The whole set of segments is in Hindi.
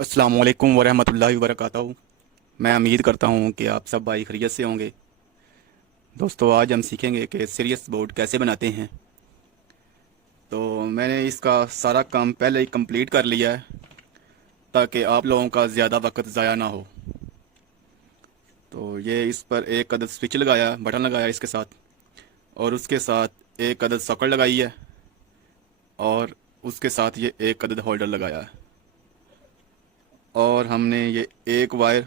अस्सलाम वालेकुम वरहमतुल्लाहि वबरकातुहू। मैं उम्मीद करता हूँ कि आप सब भाई खैरियत से होंगे। दोस्तों, आज हम सीखेंगे कि सीरियस बोर्ड कैसे बनाते हैं। तो मैंने इसका सारा काम पहले ही कंप्लीट कर लिया है ताकि आप लोगों का ज़्यादा वक्त ज़ाया ना हो। तो ये इस पर एक अदद स्विच लगाया, बटन लगाया इसके साथ, और उसके साथ एक अदद सॉकेट लगाई है, और उसके साथ ये एक अदद होल्डर लगाया है। और हमने ये एक वायर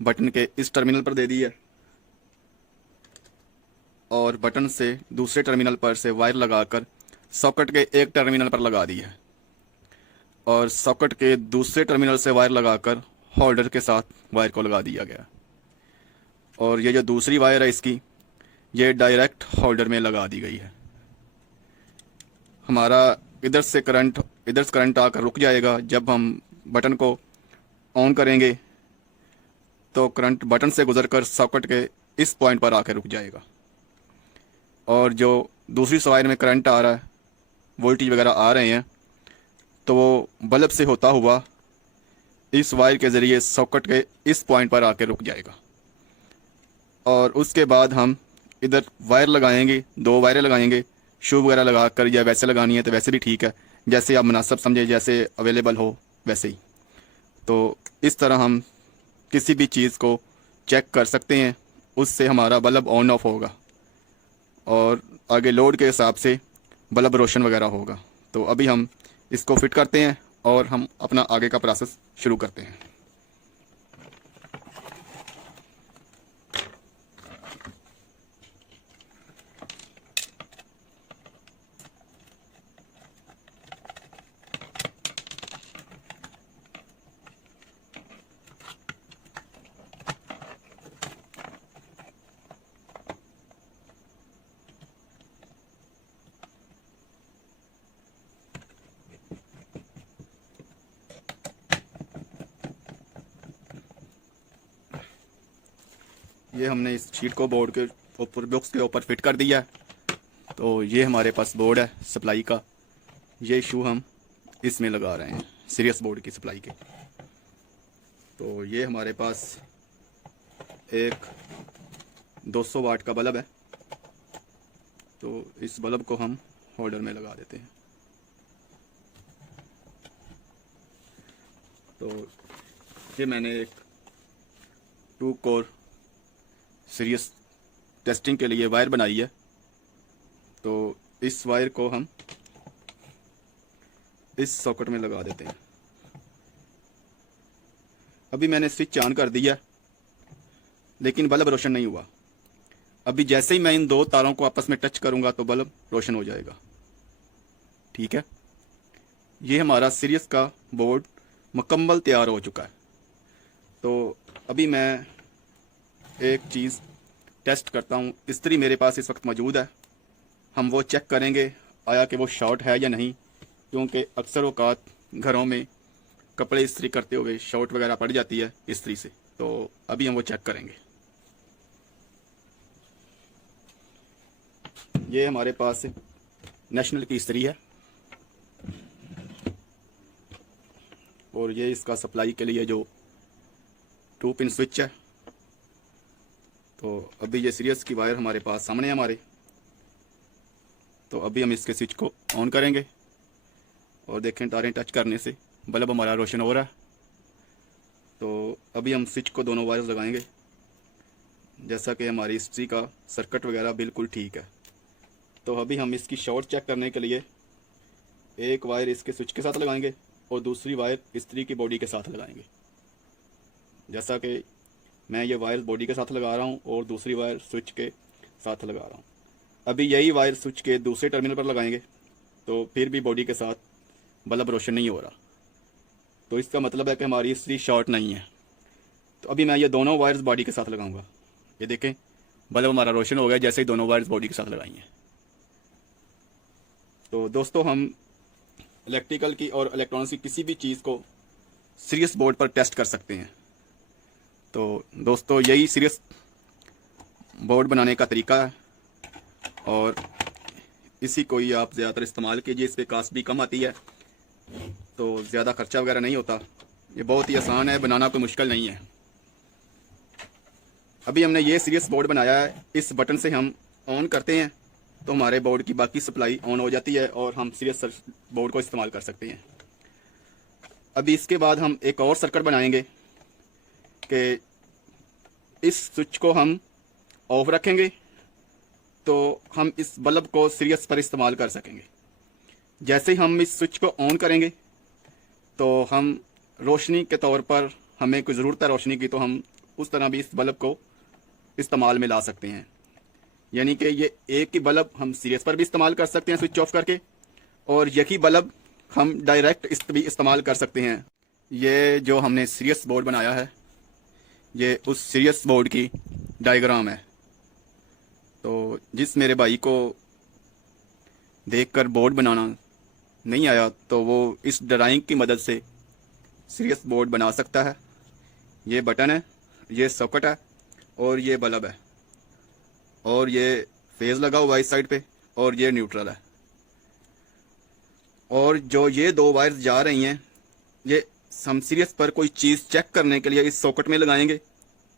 बटन के इस टर्मिनल पर दे दी है, और बटन से दूसरे टर्मिनल पर से वायर लगाकर सॉकेट के एक टर्मिनल पर लगा दी है, और सॉकेट के दूसरे टर्मिनल से वायर लगाकर होल्डर के साथ वायर को लगा दिया गया। और ये जो दूसरी वायर है इसकी, ये डायरेक्ट होल्डर में लगा दी गई है। हमारा इधर से करंट आकर रुक जाएगा। जब हम बटन को ऑन करेंगे तो करंट बटन से गुजरकर सॉकेट के इस पॉइंट पर आकर रुक जाएगा, और जो दूसरी वायर में करंट आ रहा है, वोल्टेज वगैरह आ रहे हैं, तो वो बल्ब से होता हुआ इस वायर के ज़रिए सॉकेट के इस पॉइंट पर आकर रुक जाएगा। और उसके बाद हम इधर वायर लगाएंगे, दो वायरें लगाएंगे, शू वगैरह लगा कर, या वैसे लगानी है तो वैसे भी ठीक है, जैसे आप मुनासिब समझे, जैसे अवेलेबल हो वैसे ही। तो इस तरह हम किसी भी चीज़ को चेक कर सकते हैं, उससे हमारा बल्ब ऑन ऑफ होगा और आगे लोड के हिसाब से बल्ब रोशन वगैरह होगा। तो अभी हम इसको फिट करते हैं और हम अपना आगे का प्रोसेस शुरू करते हैं। ये हमने इस शीट को बोर्ड के ऊपर, बॉक्स के ऊपर फिट कर दिया है। तो ये हमारे पास बोर्ड है सप्लाई का। ये शू हम इसमें लगा रहे हैं सीरियस बोर्ड की सप्लाई के। तो ये हमारे पास एक 200 वाट का बल्ब है। तो इस बल्ब को हम होल्डर में लगा देते हैं। तो ये मैंने एक 2 कोर सीरियस टेस्टिंग के लिए वायर बनाई है। तो इस वायर को हम इस सॉकेट में लगा देते हैं। अभी मैंने स्विच ऑन कर दिया, लेकिन बल्ब रोशन नहीं हुआ। अभी जैसे ही मैं इन दो तारों को आपस में टच करूंगा तो बल्ब रोशन हो जाएगा। ठीक है, ये हमारा सीरियस का बोर्ड मुकम्मल तैयार हो चुका है। तो अभी मैं एक चीज़ टेस्ट करता हूँ। इस्त्री मेरे पास इस वक्त मौजूद है। हम वो चेक करेंगे आया कि वो शॉर्ट है या नहीं, क्योंकि अक्सर औकात घरों में कपड़े इस्त्री करते हुए शॉर्ट वगैरह पड़ जाती है इस्त्री से। तो अभी हम वो चेक करेंगे। ये हमारे पास नेशनल की इस्त्री है, और ये इसका सप्लाई के लिए जो 2 पिन स्विच है। तो अभी ये सीरियस की वायर हमारे पास सामने है हमारे। तो अभी हम इसके स्विच को ऑन करेंगे और देखें तारें टच करने से बल्ब हमारा रोशन हो रहा है। तो अभी हम स्विच को दोनों वायर्स लगाएंगे, जैसा कि हमारी इस्त्री का सर्किट वगैरह बिल्कुल ठीक है। तो अभी हम इसकी शॉर्ट चेक करने के लिए एक वायर इसके स्विच के साथ लगाएंगे और दूसरी वायर इस्त्री की बॉडी के साथ लगाएंगे। जैसा कि मैं ये वायर बॉडी के साथ लगा रहा हूँ और दूसरी वायर स्विच के साथ लगा रहा हूँ। अभी यही वायर स्विच के दूसरे टर्मिनल पर लगाएंगे तो फिर भी बॉडी के साथ बल्ब रोशन नहीं हो रहा। तो इसका मतलब है कि हमारी इस्त्री शॉर्ट नहीं है। तो अभी मैं ये दोनों वायर्स बॉडी के साथ लगाऊंगा। ये देखें, बल्ब हमारा रोशन हो गया जैसे ही दोनों वायर्स बॉडी के साथ लगाई हैं। तो दोस्तों, हम इलेक्ट्रिकल की और इलेक्ट्रॉनिक्स की किसी भी चीज़ को सीरियस बोर्ड पर टेस्ट कर सकते हैं। तो दोस्तों, यही सीरियस बोर्ड बनाने का तरीका है, और इसी को ही आप ज़्यादातर इस्तेमाल कीजिए। इस पर कास्ट भी कम आती है, तो ज़्यादा खर्चा वगैरह नहीं होता। ये बहुत ही आसान है, बनाना कोई मुश्किल नहीं है। अभी हमने ये सीरीज बोर्ड बनाया है, इस बटन से हम ऑन करते हैं तो हमारे बोर्ड की बाकी सप्लाई ऑन हो जाती है और हम सीरीज बोर्ड को इस्तेमाल कर सकते हैं। अभी इसके बाद हम एक और सर्किट बनाएंगे कि इस स्विच को हम ऑफ रखेंगे तो हम इस बल्ब को सीरीज पर इस्तेमाल कर सकेंगे। जैसे ही हम इस स्विच को ऑन करेंगे तो हम रोशनी के तौर पर, हमें कोई ज़रूरत है रोशनी की, तो हम उस तरह भी इस बल्ब को इस्तेमाल में ला सकते हैं। यानी कि ये एक ही बल्ब हम सीरीज पर भी इस्तेमाल कर सकते हैं स्विच ऑफ करके, और यही बल्ब हम डायरेक्ट भी इस्तेमाल कर सकते हैं। ये जो हमने सीरीज बोर्ड बनाया है, ये उस सीरीज बोर्ड की डायग्राम है। तो जिस मेरे भाई को देखकर बोर्ड बनाना नहीं आया तो वो इस ड्राइंग की मदद से सीरीज बोर्ड बना सकता है। ये बटन है, ये सॉकेट है और ये बल्ब है, और ये फेज लगा हुआ है इस साइड पे, और ये न्यूट्रल है। और जो ये दो वायर्स जा रही हैं, ये हम सीरीज पर कोई चीज़ चेक करने के लिए इस सॉकेट में लगाएंगे।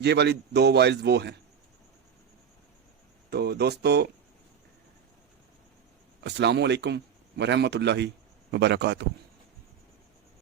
ये वाली दो वायर्स वो हैं। तो दोस्तों, अस्सलामु अलैकुम वरहमतुल्लाहि वबरकातुहू।